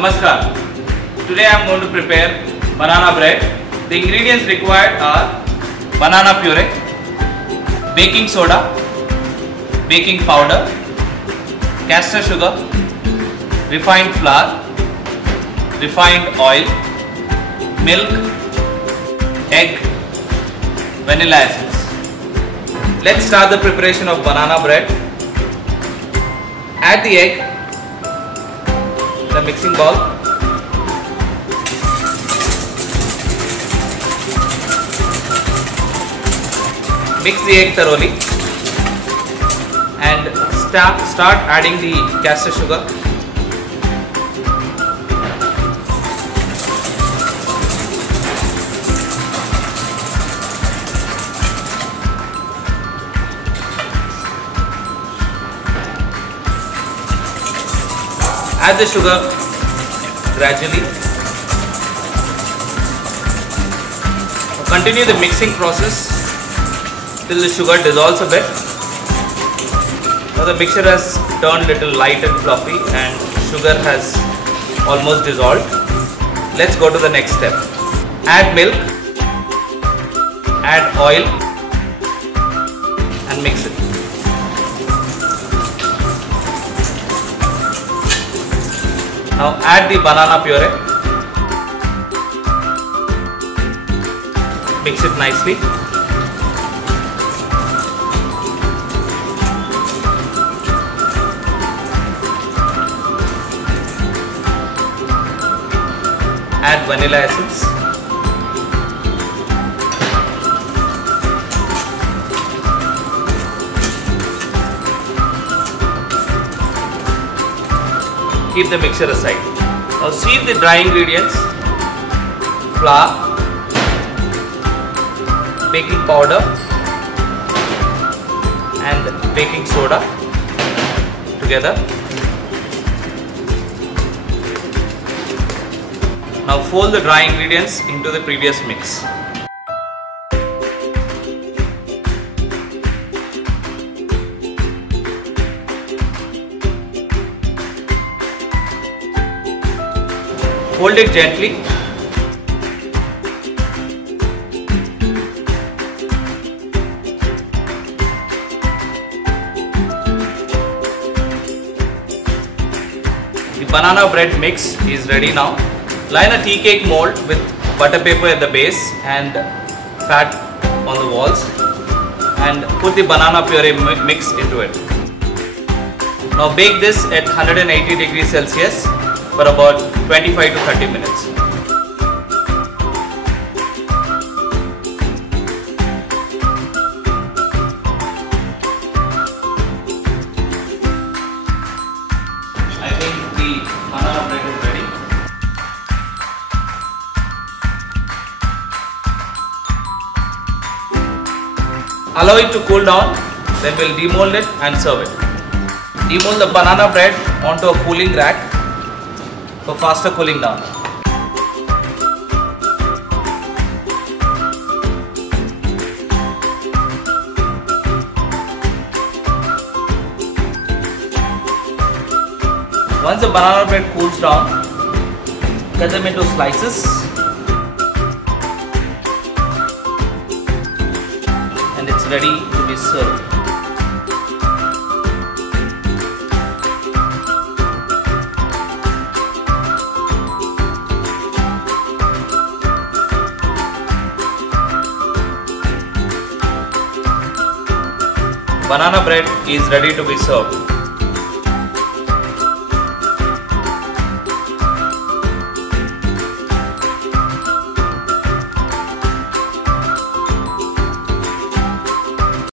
Namaskar. Today I am going to prepare banana bread. The ingredients required are banana puree, baking soda, baking powder, castor sugar, refined flour, refined oil, milk, egg, vanilla essence. Let's start the preparation of banana bread. Add the egg in the mixing bowl. Mix the egg thoroughly and start adding the castor sugar. Add the sugar gradually. Continue the mixing process till the sugar dissolves a bit. Now the mixture has turned little light and fluffy and sugar has almost dissolved. Let's go to the next step. Add milk, add oil and mix it. Now add the banana puree. Mix it nicely. Add vanilla essence. Keep the mixture aside. Now sieve the dry ingredients, flour, baking powder and baking soda together. Now fold the dry ingredients into the previous mix. Hold it gently. The banana bread mix is ready now. Line a tea cake mold with butter paper at the base and fat on the walls and put the banana puree mix into it. Now bake this at 180 degrees Celsius for about 25 to 30 minutes. I think the banana bread is ready. Allow it to cool down, then we'll demold it and serve it. Demold the banana bread onto a cooling rack for faster cooling down. Once the banana bread cools down, cut them into slices and it's ready to be served. Banana bread is ready to be served.